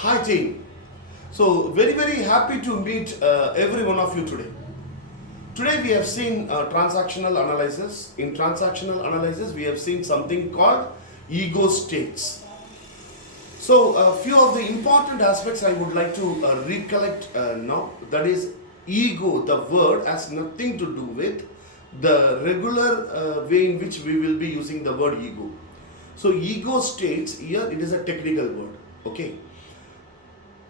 Hi team. So very happy to meet every one of you today. Today we have seen transactional analysis. In transactional analysis we have seen something called ego states. So a few of the important aspects I would like to recollect now. That is ego. The word has nothing to do with the regular way in which we will be using the word ego. So ego states here it is a technical word. Okay.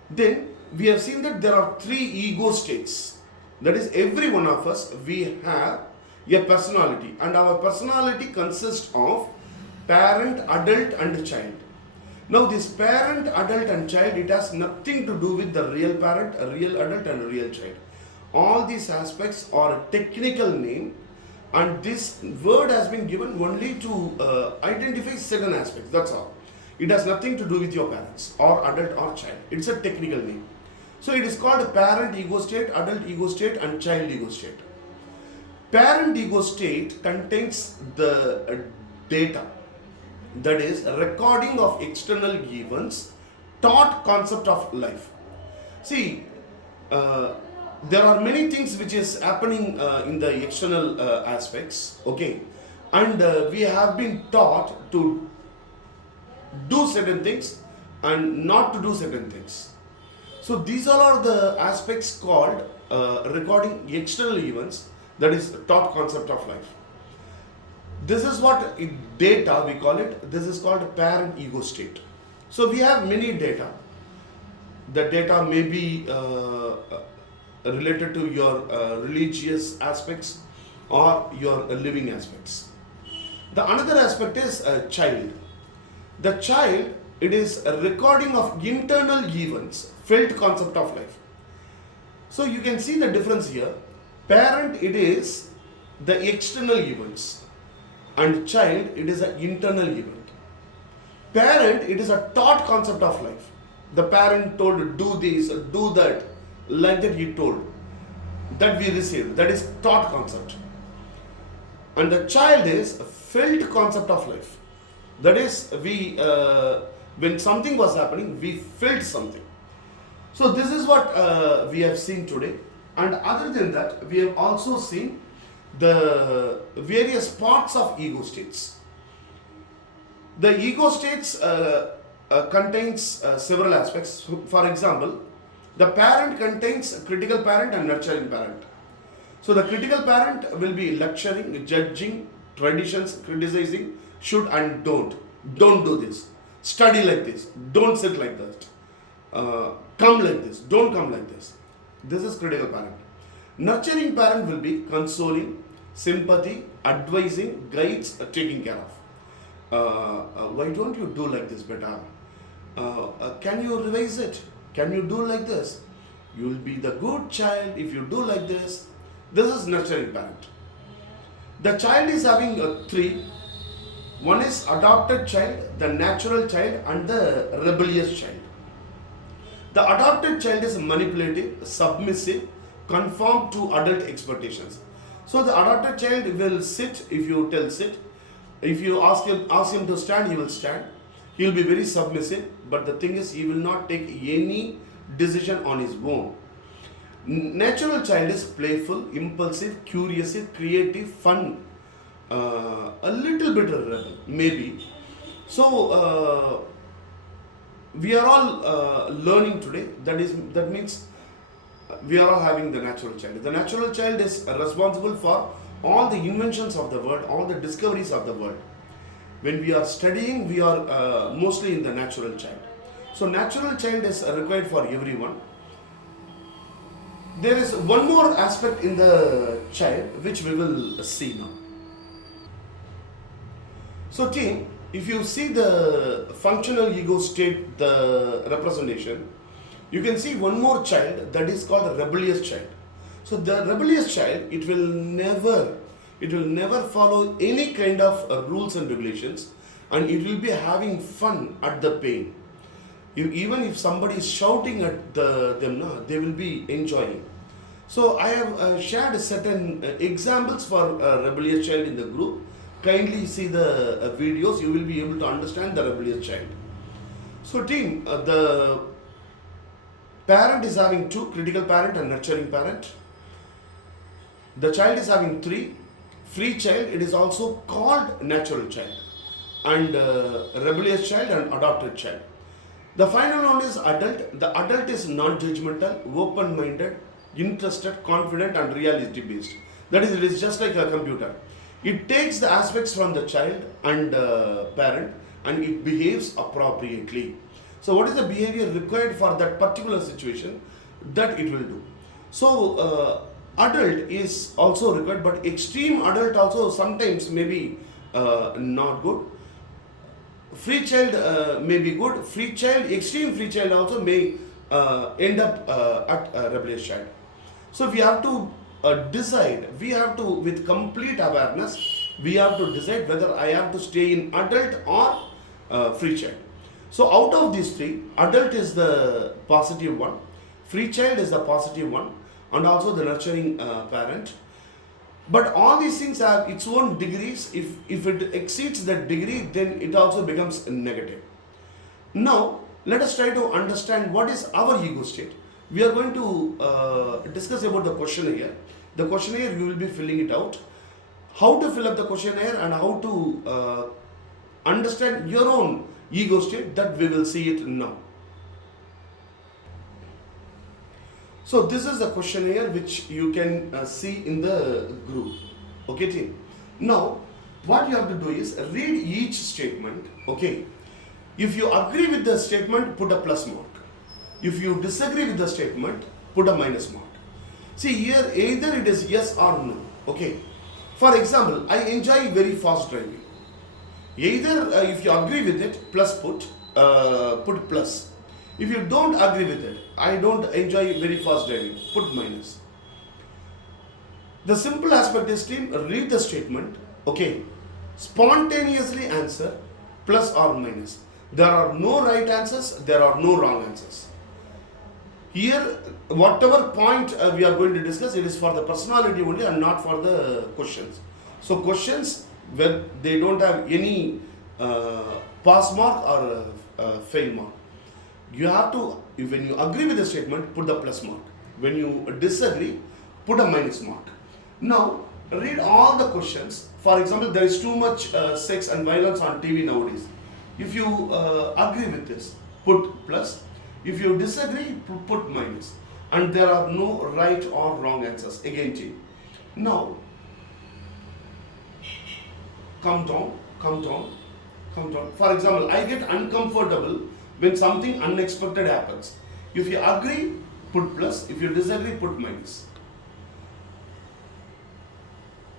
Then we have seen that there are three ego states. That is, every one of us, we have a personality, and our personality consists of parent, adult, and child. Now, this parent, adult, and child, it has nothing to do with the real parent, a real adult, and a real child. All these aspects are a technical name, and this word has been given only to identify certain aspects. That's all. It has nothing to do with your parents or adult or child. It's a technical name. So it is called parent ego state, adult ego state, and child ego state. Parent ego state contains the data, that is recording of external events, thought concept of life. See, there are many things which is happening in the external aspects, okay, and we have been taught to do certain things and not to do certain things. So these all are the aspects called recording external events, that is thought concept of life. This is what data we call it. This is called parent ego state. So we have many data. The data may be related to your religious aspects or your living aspects. The another aspect is child. The child, it is a recording of internal events, felt concept of life. So you can see the difference here. Parent, it is the external events, and child, it is an internal event. Parent, it is a thought concept of life. The parent told do this, do that, like that he told. That we received. That is thought concept. And the child is a felt concept of life. That is, we when something was happening, we felt something. So this is what we have seen today. And other than that, we have also seen the various parts of ego states. The ego states contains several aspects. For example, the parent contains critical parent and nurturing parent. So the critical parent will be lecturing, judging, traditions, criticizing, should and don't. Don't do this. Study like this. Don't sit like that. Come like this. Don't come like this. This is critical parent. Nurturing parent will be consoling, sympathy, advising, guides, taking care of. Why don't you do like this, beta? Can you revise it? Can you do like this? You will be the good child if you do like this. This is nurturing parent. The child is having three. One is adopted child, the natural child, and the rebellious child. The adopted child is manipulative, submissive, conform to adult expectations. So the adopted child will sit if you tell sit. If you ask him to stand, he will stand. He will be very submissive, but the thing is, he will not take any decision on his own. Natural child is playful, impulsive, curious, creative, fun, a little bit of rebel, maybe. So we are all learning today. That means we are all having the natural child. The natural child is responsible for all the inventions of the world, all the discoveries of the world. When we are studying, we are mostly in the natural child. So natural child is required for everyone. There is one more aspect in the child which we will see now. So team, if you see the functional ego state, the representation, you can see one more child that is called a rebellious child. So the rebellious child, it will never follow any kind of rules and regulations, and it will be having fun at the pain. Even if somebody is shouting at them, they will be enjoying. So I have shared certain examples for a rebellious child in the group. Kindly see the videos, you will be able to understand the rebellious child. So team, the Parent is having 2, critical parent and nurturing parent. The child is having 3, free child. It is also called natural child, and rebellious child and adopted child. The final one is adult. The adult is non-judgmental, open-minded, interested, confident, and reality-based. That is, it is just like a computer. It takes the aspects from the child and parent, and it behaves appropriately. So, what is the behavior required for that particular situation? That it will do. So, adult is also required, but extreme adult also sometimes may be not good. Free child may be good. Free child, extreme free child also may end up at a rebellious child. So we have to decide. We have to, with complete awareness, we have to decide whether I have to stay in adult or free child. So out of these 3, adult is the positive one, free child is the positive one, and also the nurturing parent. But all these things have its own degrees. If it exceeds that degree, then it also becomes negative. Now, let us try to understand what is our ego state. We are going to discuss about the questionnaire. The questionnaire, we will be filling it out. How to fill up the questionnaire and how to understand your own ego state, that we will see it now. So this is the questionnaire which you can see in the group. Okay, team. Now, what you have to do is read each statement. Okay. If you agree with the statement, put a plus mark. If you disagree with the statement, put a minus mark. See here, either it is yes or no. Okay. For example, I enjoy very fast driving. Either if you agree with it, plus put plus. If you don't agree with it, I don't enjoy very fast driving, put minus. The simple aspect is, team, read the statement, okay, spontaneously answer plus or minus. There are no right answers, there are no wrong answers. Here, whatever point we are going to discuss, it is for the personality only and not for the questions. So questions, where they don't have any pass mark or fail mark. You have to, when you agree with the statement, put the plus mark. When you disagree, put a minus mark. Now, read all the questions. For example, there is too much sex and violence on TV nowadays. If you agree with this, put plus. If you disagree, put minus. And there are no right or wrong answers. Again, team. Now, come down. For example, I get uncomfortable when something unexpected happens. If you agree, put plus. If you disagree, put minus.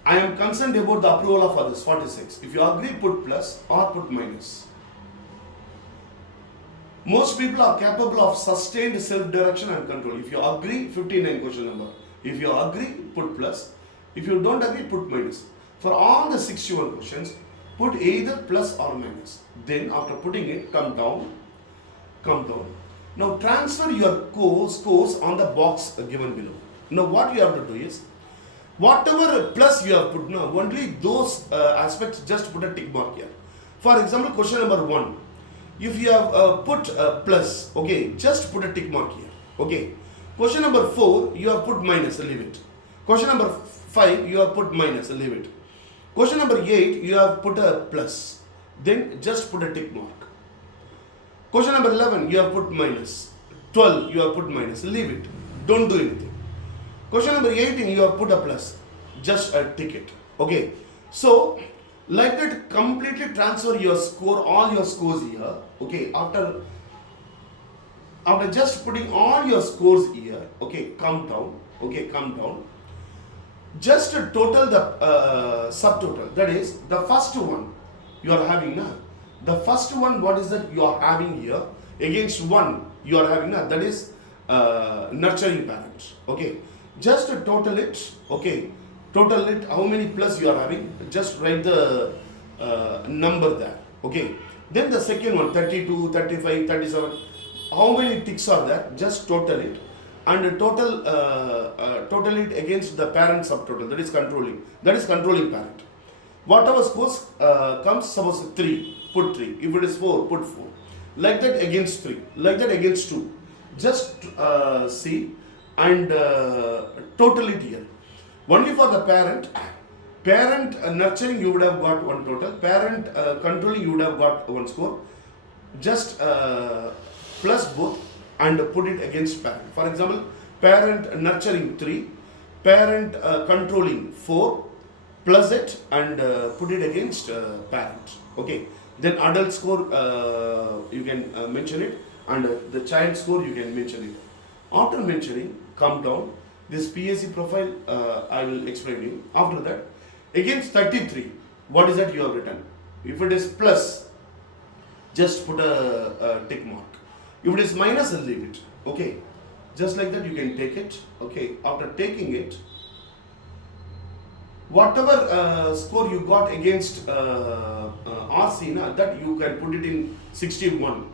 I am concerned about the approval of others, 46. If you agree, put plus or put minus. Most people are capable of sustained self-direction and control. If you agree, 59 question number. If you agree, put plus. If you don't agree, put minus. For all the 61 questions, put either plus or minus. Then after putting it, come down. Now transfer your scores on the box given below. Now what you have to do is, whatever plus you have put, now only those aspects, just put a tick mark here. For example, question number 1. If you have put plus, okay, just put a tick mark here. Okay. Question number 4, you have put minus, leave it. Question number 5, you have put minus, leave it. Question number 8, you have put a plus. Then just put a tick mark. Question number 11, you have put minus. 12, you have put minus. Leave it. Don't do anything. Question number 18, you have put a plus. Just a tick it. Okay. So, like that, completely transfer your score, all your scores here. Okay. After just putting all your scores here, okay, come down. Okay, come down. Just total the subtotal. That is, the first one you are having now. The first one, what is that you are having here? Against 1, you are having now. That is nurturing parents. Okay. Just total it. Okay. Total it. How many plus you are having? Just write the number there. Okay. Then the second one, 32, 35, 37. How many ticks are there? Just total it. And total it against the parent subtotal. That is controlling. That is controlling parent. Whatever scores comes, suppose 3, put 3. If it is 4, put 4. Like that against 3. Like that against 2. Just see and total it here. Only for the parent nurturing you would have got one total, parent controlling you would have got one score. Just plus both and put it against parent. For example, parent nurturing 3, parent controlling 4, plus it and put it against parent. Okay. Then adult score you can mention it, and the child score you can mention it. After mentioning, come down. This PAC profile I will explain you. After that, against 33, what is that you have written? If it is plus, just put a tick mark. If it is minus, then leave it. Okay. Just like that you can take it. Okay. After taking it, whatever score you got against RC, that you can put it in 61.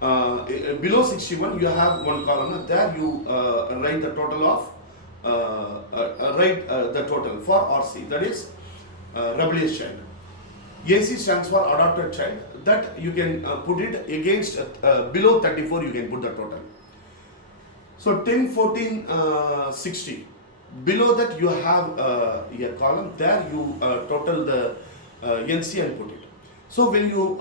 Below 61 you have one column. There you write the total of the total for RC, that is rebellious child. AC stands for adopted child. That you can put it against below 34 you can put the total. So 10, 14, 60. Below that you have a column. There you total the NC and put it. So when you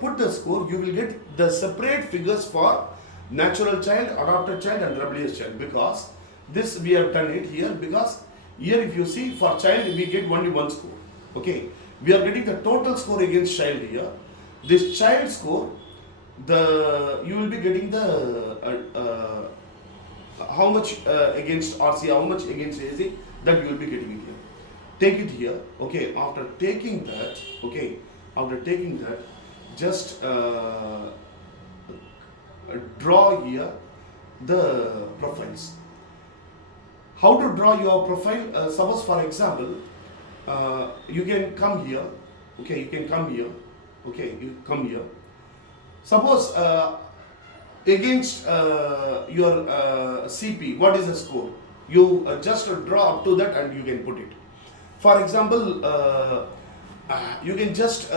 put the score, you will get the separate figures for natural child, adopted child and rebellious child, because this we have done it here, because here if you see for child we get only one score. Okay, we are getting the total score against child here. This child score, you will be getting the how much against RC, how much against AC, that you will be getting it here. Take it here. Okay, after taking that, just draw here the profiles. How to draw your profile? Suppose for example, you can come here. Okay, you can come here. Okay, you come here. Suppose against your CP, what is the score? You just draw up to that and you can put it. For example, you can just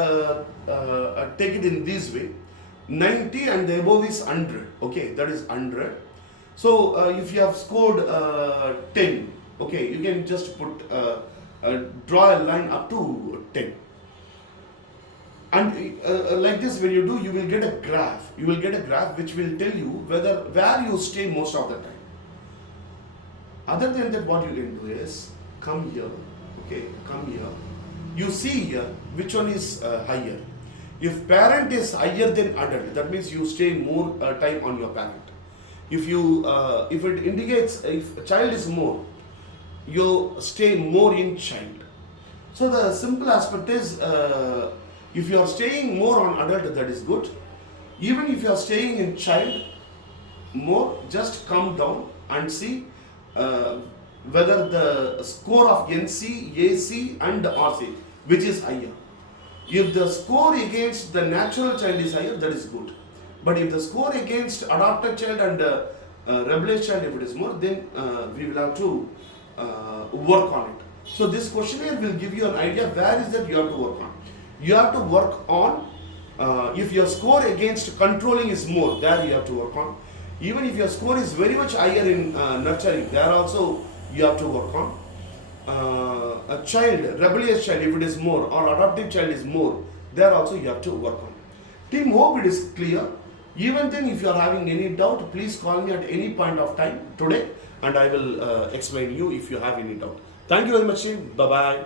take it in this way. 90 and the above is 100. Okay, that is 100. So if you have scored 10, okay, you can just put draw a line up to 10. And like this, when you do, you will get a graph. You will get a graph which will tell you where you stay most of the time. Other than that, what you can do is come here. Okay, come here. You see here which one is higher. If parent is higher than adult, that means you stay more time on your parent. If it indicates if child is more, you stay more in child. So the simple aspect is, if you are staying more on adult, that is good. Even if you are staying in child more, just come down and see whether the score of NC, AC and RC, which is higher. If the score against the natural child is higher, that is good. But if the score against adopted child and rebellious child, if it is more, then we will have to work on it. So this questionnaire will give you an idea where is that you have to work on. You have to work on, if your score against controlling is more, there you have to work on. Even if your score is very much higher in nurturing, there also you have to work on. A child, rebellious child, if it is more, or adoptive child is more, there also you have to work on. Team, hope it is clear. Even then, if you are having any doubt, please call me at any point of time today and I will explain you if you have any doubt. Thank you very much, team. Bye-bye.